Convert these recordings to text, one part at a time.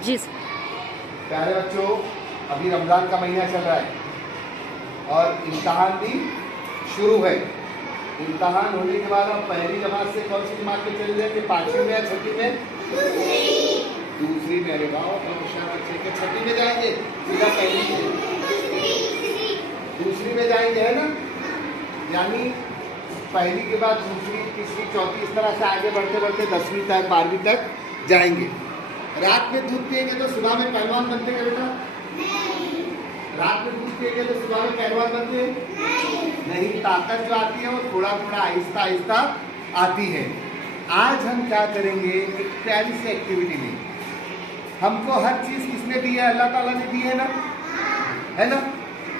जी। प्यारे बच्चों, अभी रमज़ान का महीना चल रहा है और इम्तहान भी शुरू है। इम्तहान होने के बाद हम पहली जमात से कौन सी जमात में चले जाएंगे? 5वीं में या 6वीं में? दूसरी में। अरे वाह, तो होशियार बच्चे के 6वीं में जाएंगे, सीधा पहली में दूसरी में जाएंगे, है ना? यानी पहली के बाद दूसरी, तीसरी, चौथी, इस तरह से आगे बढ़ते बढ़ते 10वीं तक, 12वीं तक जाएंगे। रात में दूध पिएंगे तो सुबह में पहलवान बनते हैं बेटा? रात में दूध पिएंगे तो सुबह में पहलवान बनते हैं? नहीं, ताकत जो आती है वो थोड़ा थोड़ा आहिस्ता आहिस्ता आती है। आज हम क्या करेंगे, एक प्यारी सी एक्टिविटी में। हमको हर चीज़ किसने दी है? अल्लाह ताला ने दी है ना, है ना?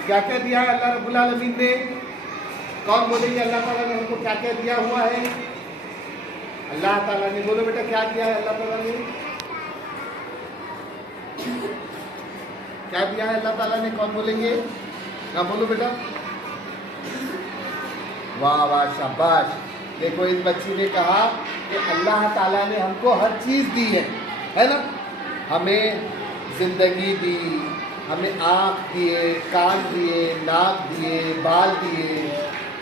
क्या क्या दिया है अल्लाह रब्बुल आलमीन ने? कौन बोलेंगे अल्लाह ताला ने हमको क्या क्या दिया हुआ है? अल्लाह ताला ने, बोलो बेटा क्या दिया है अल्लाह ताला ने? क्या दिया है अल्लाह ताला ने? कौन बोलेंगे? क्या बोलो बेटा? वाह वाह, शाबाश। देखो, इस बच्ची ने कहा कि अल्लाह ताला ने हमको हर चीज़ दी है ना? हमें जिंदगी दी, हमें आँख दिए, कान दिए, नाक दिए, बाल दिए,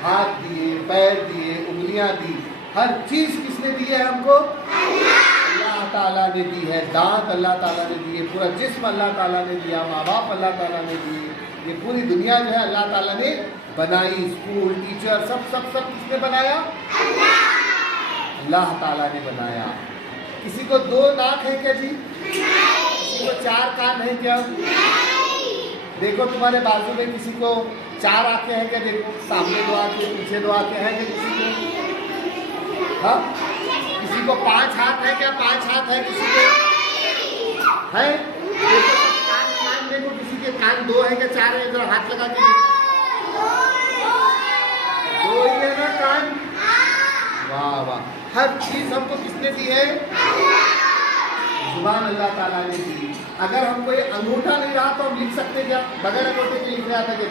हाथ दिए, पैर दिए, उंगलियां दी। हर चीज़ किसने दी है हमको? अल्लाह ताला ने दी है। दांत अल्लाह ताला ने दिए, पूरा जिस्म अल्लाह ताला ने दिया, माँ बाप अल्लाह ताला ने दिए, ये पूरी दुनिया जो है अल्लाह ताला ने बनाई। स्कूल, टीचर, सब सब सब किसने बनाया? अल्लाह ताला ने बनाया। किसी को 2 नाक है क्या जी? किसी को 4 कान है क्या? देखो तुम्हारे बाजू में किसी को 4 आंखें हैं क्या? देखो, सामने 2 आंखें, पीछे 2 आंखें हैं क्या किसी को? हाँ? किसी को 5 हाथ है क्या? 5 हाथ है किसी को? है? देखो कान देखो, किसी के कान 2 है क्या 4 है? इधर हाथ लगा के 2 ही है ना कान? वाह वाह। हर चीज हमको किसने दी है? जुबान अल्लाह ताला ने दी। अगर हमको ये अंगूठा नहीं रहा तो हम लिख सकते क्या? बगैर अंगूठे के लिखने आता क्या?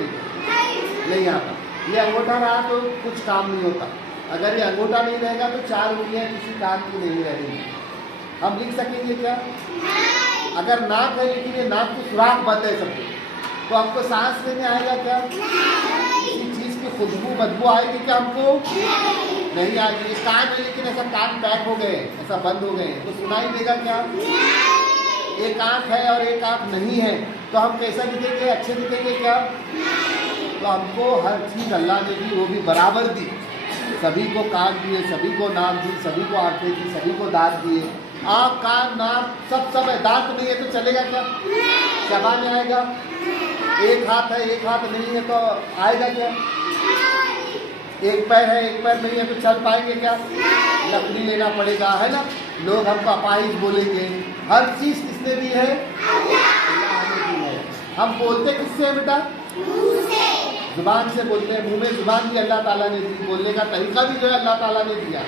नहीं आता। ये अंगूठा रहा तो कुछ काम नहीं होता। अगर ये अंगूठा नहीं रहेगा तो 4 उंगलियां किसी काम की नहीं रहेंगी। हम लिख सकेंगे क्या? अगर नाक है लेकिन ये नाक की सुराख बंद है सबको, तो हमको सांस लेने आएगा क्या? किसी चीज़ की खुशबू बदबू आएगी क्या हमको? नहीं आएगी। कान है लेकिन ऐसा कान पैक हो गए, ऐसा बंद हो गए, तो सुनाई देगा क्या? एक आँख है और एक आँख नहीं है, तो हम कैसा दिखेंगे? अच्छे दिखेंगे क्या? तो हमको हर चीज़ अल्लाह ने दी, वो भी बराबर दी। सभी को कान दिए, सभी को नाक दी, सभी को आंखें दी, सभी को दांत दिए। आँख, कान, नाक सब है। दांत नहीं है तो चलेगा क्या? चबा में आएगा? एक हाथ है, एक हाथ नहीं है तो आएगा क्या? एक पैर है, एक पैर नहीं है तो चल पाएंगे क्या? लकड़ी लेना पड़ेगा, है ना? लोग हमको अपाहिज बोलेंगे। हर चीज़ किसने दी है? अल्लाह ने दी है। हम बोलते किससे हैं बेटा? जुबान से बोलते हैं। मुंह में जुबान भी अल्लाह ताला ने दी, बोलने का तरीका भी जो है अल्लाह ताला ने दिया,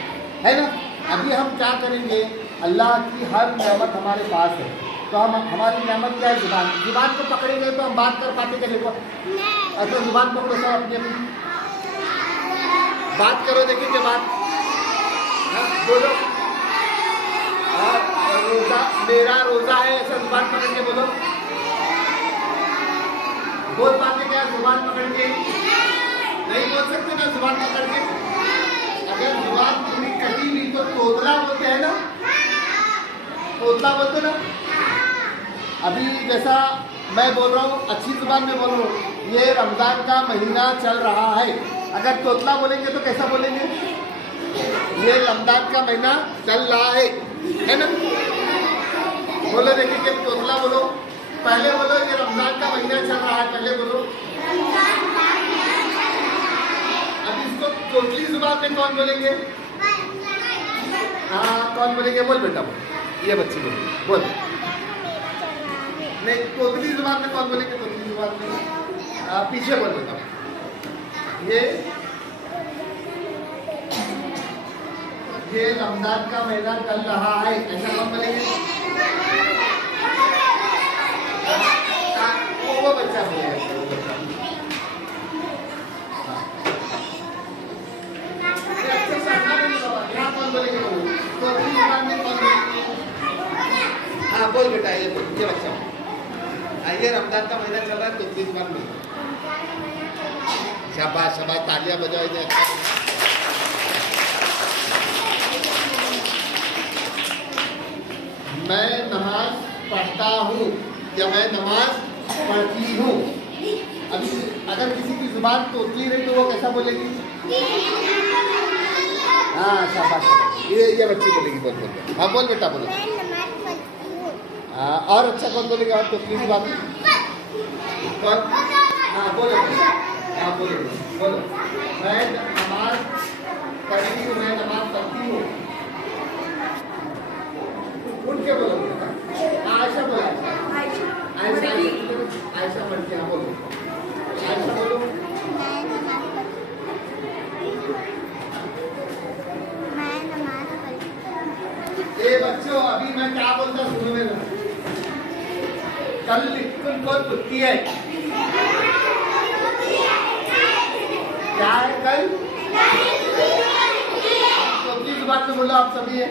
है ना? अभी हम क्या करेंगे? अल्लाह की हर नेमत हमारे पास है, तो हम हमारी नेमत क्या है? जुबान। जुबान को पकड़ेंगे तो हम बात कर पाते क्या? देखो, ऐसे जुबान पकड़ो, सब अपनी अपनी बात करो, देखेंगे बात। बोलो, रोजा, मेरा रोजा है, ऐसा जुबान पकड़ के बोलो। बोल पाते क्या जुबान पकड़ के? नहीं बोल सकते ना जुबान पकड़ के। अगर जुबान पूरी कटी हुई तो तोतला बोलते हैं ना? तोतला बोलते ना? अभी जैसा मैं बोल रहा हूँ, अच्छी जुबान में बोल रहा हूँ, ये रमजान का महीना चल रहा है। अगर तोतला बोलेंगे तो कैसा बोलेंगे? ये रमजान का महीना चल रहा है ना? बोलो, देखिए, तोतला बोलो। पहले बोलो, ये रमजान का महीना चल रहा है, पहले बोलो। अब इसको तोतली जुबान में कौन बोलेंगे? हाँ, कौन बोलेंगे? बोल बेटा, बोल। ये बच्ची बोल। नहीं, तोतली जुबान में कौन बोलेंगे? तोतली जुबान में पीछे बोल बेटा। ये रमजान का महीना चल रहा है, ऐसा कौन बोलेंगे? वो बच्चा बोलेगा। कौन बोलेंगे? हाँ, बोल बेटा। बेटा, ये बच्चा आइए, रमजान का महीना चल रहा है, तो 3 बार में शाबाश शाबाश, तालियां बजाओ इधर। मैं नमाज पढ़ता हूँ या मैं नमाज पढ़ती हूँ। अभी अगर किसी की जुबान तोतली रही तो वो कैसा बोलेगी? हाँ शाबाश, ये बच्ची बोलेगी, बोल बोल। हाँ बोल बेटा, बोलो। हाँ, और अच्छा कौन बोलेगा? और तोतली की बात कौन? हाँ बोलो, हाँ बोलो बोलो। मैं नमाज पढ़ती हूँ, मैं नमाज पढ़ती हूँ। उठ के बोलो। आयशा बोलो, आयशा पढ़ती है, बोलो आयशा बोलो। ये बच्चों, अभी मैं क्या बोलता सुनो मेरा। कल लिखन को कुत्ती है, क्या है कल? तो अपनी जुबान में बोलो आप सभी है।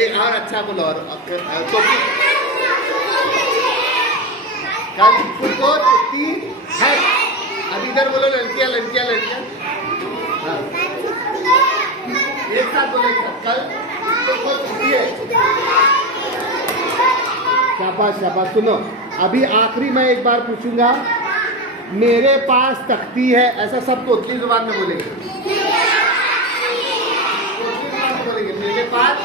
एक और अच्छा बोलो, और तो कल को कुत्ती है। अब इधर बोलो लड़कियां लड़कियां लड़कियां। हाँ एक साथ बोलो, कल को कुत्ती है। शाबाश शाबाश। सुनो, अभी आखिरी मैं एक बार पूछूंगा, मेरे पास तख्ती है, ऐसा सब तोतली जुबान में बोलेंगे। तोतली जुबान में बोलेंगे, मेरे पास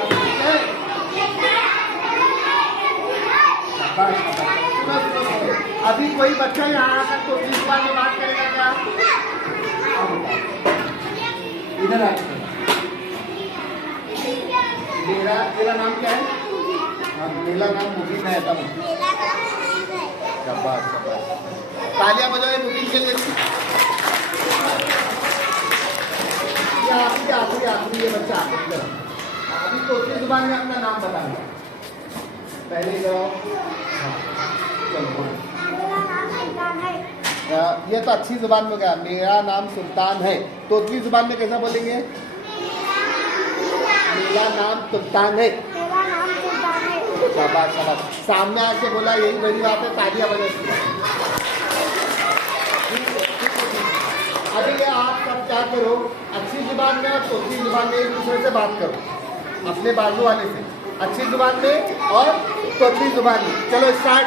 तख्ती है। शाबाश शाबाश। सुनो, अभी कोई बच्चा यहाँ आकर तोतली जुबान में बात करेगा क्या? इधर आ। मेरा नाम क्या है? मेरा नाम मुबीन है। शाबाश शाबाश, तालियां बजाओ मुबीन के लिए। आखिरी ये बच्चा अभी तोतली जुबान में अपना नाम बताना पहले जाओ। हाँ चलो, ये तो अच्छी जुबान में गया, मेरा नाम सुल्तान है। तोतली जुबान में कैसा बोलेंगे? मेरा नाम सुल्तान है। शाबाश शाबाश। सामने आके बोला, यही बड़ी बात है, तालियां बजाती। अभी आप सब क्या करो, अच्छी जुबान में और तोतली जुबान में एक दूसरे से बात करो, अपने बाजू वाले से, अच्छी जुबान में और तोतली जुबान में। चलो स्टार्ट।